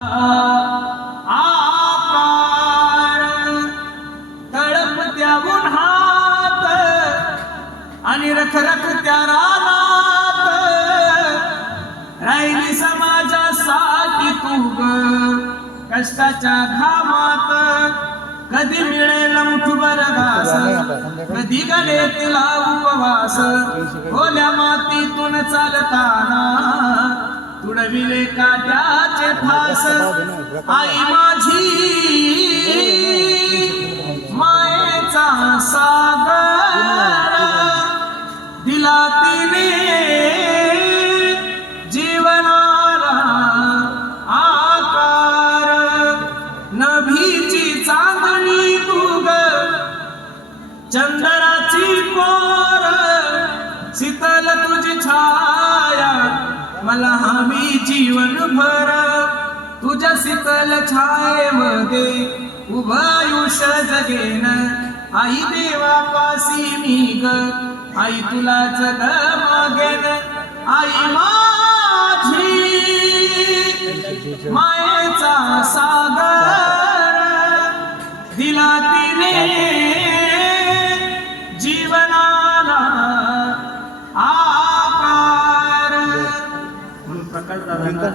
आकार तळपत्या उन्हात आणि रखरखत्या रानात राहिली समाजासाठी तू ग कष्टाच्या घामात. कधी मिळेल मुठभर घास, कधी गळेतील उपवास, ओल्या मातीतून चालताना तुडविले काट्याचे फास. आई माझी मायेचा सागर दिला तिने जीवनाला आकार. नभीची चांदणी तू ग चंद्राची पोर, शीतल तुझी छाया मला हवी जीवनभर. तुझ्या शीतल छायेमध्ये उभं आयुष्य जगेन. आई देवापासी मी ग आई तुलाच ग मागेन. आई माझी मायेचा सागर दिला तिने जीवनाला आकार. प्रकाश दादा